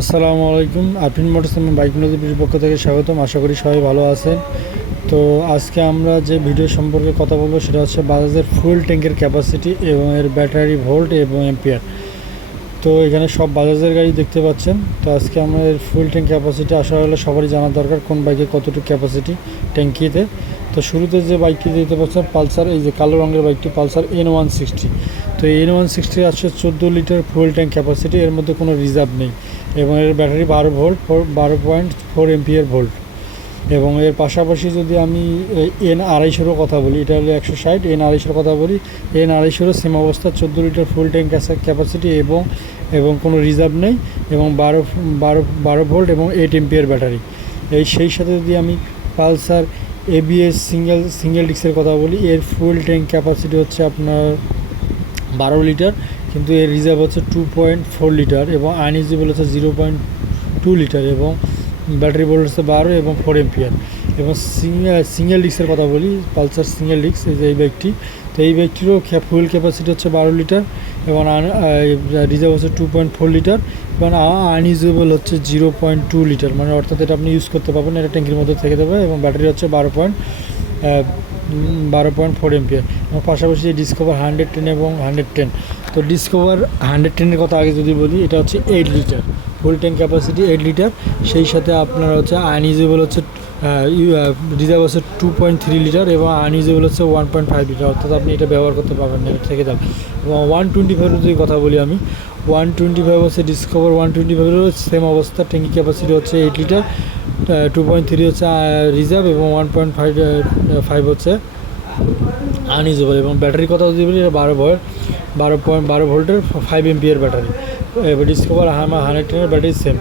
আসসালামু আলাইকুম। আরফিন মোটরস এবং বাইক নদীর পক্ষ থেকে স্বাগতম। আশা করি সবাই ভালো আছেন। তো আজকে আমরা যে ভিডিও সম্পর্কে কথা বলব সেটা হচ্ছে বাজাজের ফুল ট্যাঙ্কের ক্যাপাসিটি এবং এর ব্যাটারি ভোল্ট এবং এম্পিয়ার তো এখানে সব বাজাজের গাড়ি দেখতে পাচ্ছেন। তো আজকে আমরা এর ফুল ট্যাঙ্ক ক্যাপাসিটি আসা হলে সবারই জানা দরকার কোন বাইকে কতটুকু ক্যাপাসিটি ট্যাঙ্কিতে তো শুরুতে যে বাইকটি দেখতে পাচ্ছেন, পালসার, এই যে কালো রঙের বাইকটি, পালসার এন ওয়ান সিক্সটি তো এন ওয়ান সিক্সটি আসছে চোদ্দ লিটার ফুয়েল ট্যাঙ্ক ক্যাপাসিটি এর মধ্যে কোনো রিজার্ভ নেই। এবং এর ব্যাটারি বারো ভোল্ট ফোর বারো পয়েন্ট ফোর এমপিয়ার ভোল্ট এবং এর পাশাপাশি যদি আমি এন আড়াইশোরও কথা বলি, এটা হলো একশো ষাট এন আড়াইশোর কথা বলি এন আড়াইশোরও সেম অবস্থা, চোদ্দ লিটার ফুল ট্যাঙ্ক ক্যাপাসিটি এবং এবং কোনো রিজার্ভ নেই, এবং বারো বারো বারো ভোল্ট এবং এইট এমপিয়ার ব্যাটারি এই, সেই সাথে যদি আমি পালসার এবিএস সিঙ্গেল সিঙ্গেল ডিক্সের কথা বলি, এর ফুয়েল ট্যাঙ্ক ক্যাপাসিটি হচ্ছে আপনার বারো লিটার, কিন্তু এর রিজার্ভ হচ্ছে টু পয়েন্ট ফোর লিটার এবং আনইউজেবল হচ্ছে জিরো পয়েন্ট টু লিটার এবং ব্যাটারি ভোল্ট হচ্ছে বারো এবং ফোর এমপিয়ার এবং সিঙ্গেল ডিস্কের কথা বলি, পালসার সিঙ্গেল ডিস্ক এই যে এই বাইকটি তো এই বাইকটিরও ফুল ক্যাপাসিটি হচ্ছে বারো লিটার এবং রিজার্ভ হচ্ছে টু পয়েন্ট ফোর লিটার এবং আনইউজেবল হচ্ছে জিরো পয়েন্ট টু লিটার। মানে অর্থাৎ এটা আপনি ইউজ করতে পারবেন, এটা ট্যাঙ্কির মধ্যে থেকে দেবে এবং ব্যাটারি হচ্ছে বারো পয়েন্ট বারো পয়েন্ট ফোর এমপিয়ার এবং পাশাপাশি ডিসকভার হান্ড্রেড টেন এবং হান্ড্রেড টেন তো ডিসকভার হান্ড্রেড টেনের কথা আগে যদি বলি, এটা হচ্ছে eight litre. Full tank capacity eight litre. সেই সাথে আপনার হচ্ছে আনইউজেবল হচ্ছে রিজার্ভ হচ্ছে টু পয়েন্ট থ্রি লিটার এবং আনইউজেবল হচ্ছে ওয়ান পয়েন্ট ফাইভ লিটার অর্থাৎ আপনি এটা ব্যবহার করতে পারবেন না থেকে যাবে। এবং ওয়ান টোয়েন্টি ফাইভের যদি কথা বলি আমি ওয়ান টোয়েন্টি ফাইভ হচ্ছে ডিসকভার ওয়ান টোয়েন্টি ফাইভেরও সেম অবস্থা ট্যাঙ্কি ক্যাপাসিটি হচ্ছে eight litre two point three হচ্ছে রিজার্ভ এবং ওয়ান পয়েন্ট ফাইভ ফাইভ হচ্ছে আনইউজেবল এবং ব্যাটারির কথা যদি বলি, এটা বারো ভোল্ট, বারো পয়েন্ট বারো ভোল্টের five ampere battery. Discover hundred টেনের ব্যাটারি সেম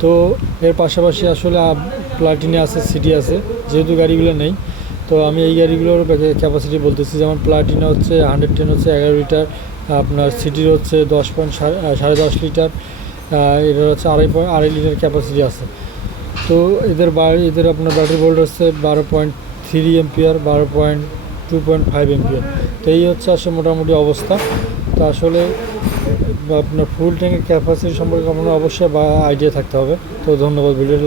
তো এর পাশাপাশি আসলে প্লাটিনে আছে সিটি আছে, যেহেতু গাড়িগুলো নেই, তো আমি এই গাড়িগুলোর ক্যাপাসিটি বলতেছি, যেমন প্লাটিনা হচ্ছে হান্ড্রেড টেন হচ্ছে এগারো লিটার, আপনার সিটির হচ্ছে দশ পয়েন্ট সাড়ে দশ লিটার এটার হচ্ছে আড়াই পয়েন্ট আড়াই লিটার ক্যাপাসিটি আছে। তো এদের বাড়ি এদের আপনার ব্যাটারি ভোল্ট হচ্ছে বারো পয়েন্ট থ্রি এমপিয়ার বারো point two point five ampere তো এই হচ্ছে আসলে মোটামুটি অবস্থা। তো আসলে আপনার ফুল ট্যাঙ্কের ক্যাপাসিটি সম্পর্কে আপনার অবশ্যই আইডিয়া থাকতে হবে। তো ধন্যবাদ, ভিডিওটা